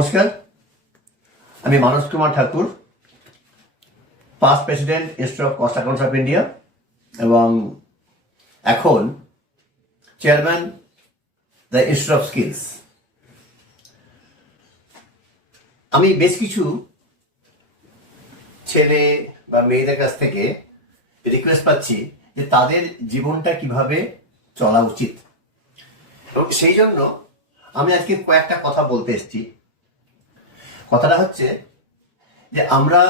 নমস্কার, আমি Kumar Thakur, past president institute of cost accounts of India এবং এখন chairman the institute of skills. আমি বেশ কিছু ছেলে বা মেয়েদের কাছ থেকে রিকোয়েস্ট পাচ্ছি যে তাদের জীবনটা কিভাবে চলা উচিত, এবং সেই জন্য আমি আজকে কয়েকটা কথা বলতে এসেছি। কথাটা হচ্ছে যে আমরা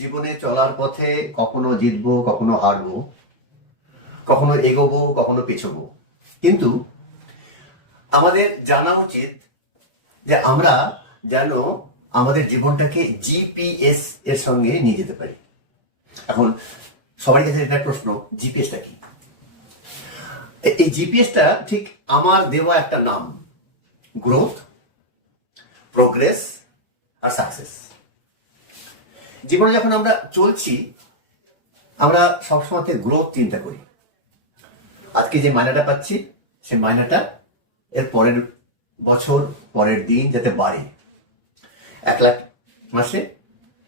জীবনে চলার পথে কখনো জিতবো, কখনো হারবো, কখনো এগোবো, কখনো পেছবো, কিন্তু আমাদের জানা উচিত যে আমরা যেন আমাদের জীবনটাকে জিপিএস এর সঙ্গে নিয়ে যেতে পারি। এখন সবার কাছে একটা প্রশ্ন, জিপিএসটা কি? এই জিপিএসটা ঠিক আমার দেওয়া একটা নাম, গ্রোথ, প্রোগ্রেস আর সাকসেস। জীবনে যখন আমরা চলছি আমরা সবসময় গ্রোথ চিন্তা করি। আজকে যে মাইনাটা পাচ্ছি সেই মাইনাটা এর পরের বছর, পরের দিন যাতে বাড়ে। 1 লাখ মাসে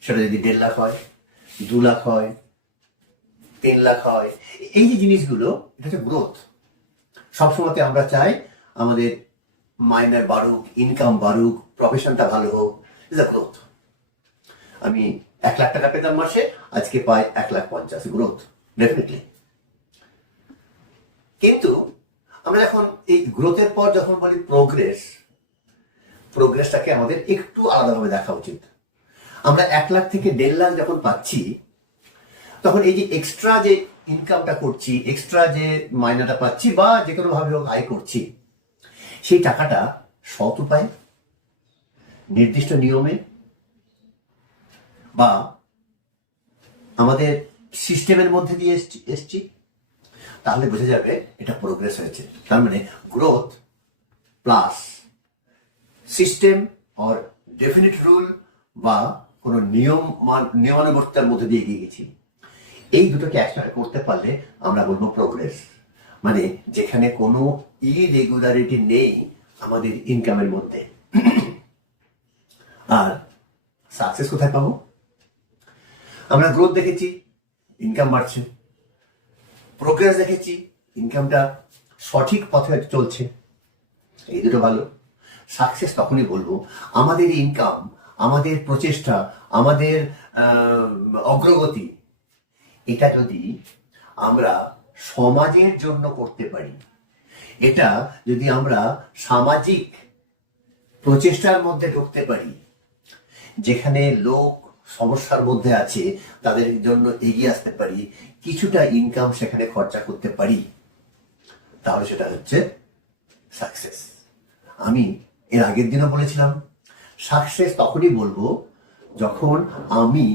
সেটা যদি 1.5 লাখ হয়, 2 লাখ হয়, 3 লাখ হয়, এই যে জিনিসগুলো, এটা হচ্ছে গ্রোথ। সবসময় আমরা চাই আমাদের মাইনে বাড়ুক, ইনকাম বাড়ুক, প্রফেশনটা ভালো হোক, এটা গ্রোথ। আমি 1 লাখ টাকা পেতাম মাসে, আজকে পাই 1,50,000, গ্রোথ ডেফিনেটলি। কিন্তু আমরা যখন এই গ্রোথের পর যখন বলি প্রোগ্রেসটাকে আমাদের একটু আলাদাভাবে দেখা উচিত। আমরা 1 লাখ থেকে 1.5 লাখ যখন পাচ্ছি, তখন এই যে এক্সট্রা যে ইনকামটা করছি, এক্সট্রা যে মাইনাটা পাচ্ছি বা যে কোনো ভাবে হোক আয় করছি, সেই টাকাটা সৎ উপায়, নির্দিষ্ট নিয়মে বা আমাদের সিস্টেমের মধ্যে দিয়ে এসছি, তাহলে বোঝা যাবে এটা প্রোগ্রেস হয়েছে। তার মানে growth plus system or definite rule বা কোনো নিয়মানুবর্তিতার মধ্যে দিয়ে এগিয়ে গেছি, এই দুটোকে একসাথে করতে পারলে আমরা বলবো প্রোগ্রেস। মানে যেখানে কোনো ইরেগুলারিটি নেই আমাদের ইনকামের মধ্যে। আর সাকসেস কোথায় পাবো? আমরা গ্রোথ দেখেছি, ইনকাম বাড়ছে, প্রোগ্রেস দেখেছি, ইনকামটা সঠিক পথে চলছে, এই দুটো ভালো। সাকসেস তখনই বলবো আমাদের ইনকাম, আমাদের প্রচেষ্টা, আমাদের অগ্রগতি, এটা যদি আমরা সমাজের জন্য করতে পারি, এটা যদি আমরা সামাজিক প্রচেষ্টার মধ্যে ঢুকতে পারি, যেখানে লোক সমস্যার মধ্যে আছে তাদের জন্য এগিয়ে আসতে পারি, কিছুটা ইনকাম সেখানে খরচা করতে পারি, তাহলে সেটা হচ্ছে সাকসেস। আমি এর আগের দিনও বলেছিলাম, সাকসেস তখনই বলবো যখন আমি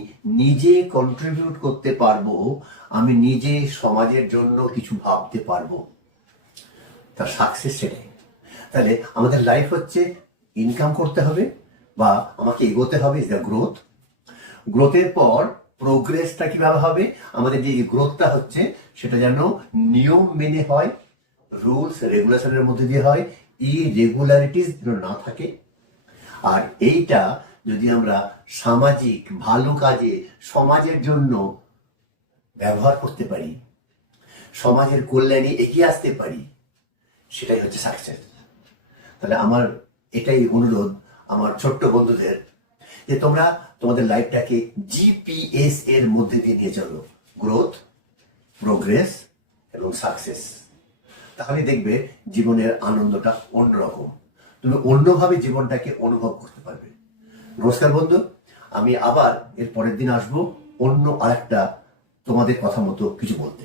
নিজে কন্ট্রিবিউট করতে পারবো, আমি নিজে সমাজের জন্য কিছু ভাবতে পারবো, তার সাকসেস সেটাই। তাহলে আমাদের লাইফ হচ্ছে ইনকাম করতে হবে বা আমাকে এগোতে হবে, ইজ দ্য গ্রোথ। গ্রোথের পর প্রোগ্রেসটা কিভাবে হবে? আমাদের যে গ্রোথটা হচ্ছে সেটা যেন নিয়ম মেনে হয়, রুলস রেগুলেশনের মধ্যে দিয়ে হয়, ইরেগুলারিটিস যেন না থাকে। আর এইটা যদি আমরা সামাজিক ভালো কাজে, সমাজের জন্য ব্যবহার করতে পারি, সমাজের কল্যাণে এগিয়ে আসতে পারি, সেটাই হচ্ছে সাকসেস। তাহলে আমার এটাই অনুরোধ আমার ছোট্ট বন্ধুদের, যে তোমরা তোমাদের লাইফটাকে জিপিএস এর মধ্যে দিয়ে নিয়ে চলো, গ্রোথ, প্রোগ্রেস এবং সাকসেস। তাহলে দেখবে জীবনের আনন্দটা অন্যরকম, তুমি অন্যভাবে জীবনটাকে অনুভব করতে পারবে। নমস্কার বন্ধু, আমি আবার এর পরের দিন আসবো অন্য আরেকটা তোমাদের কথা মতো কিছু বলতে।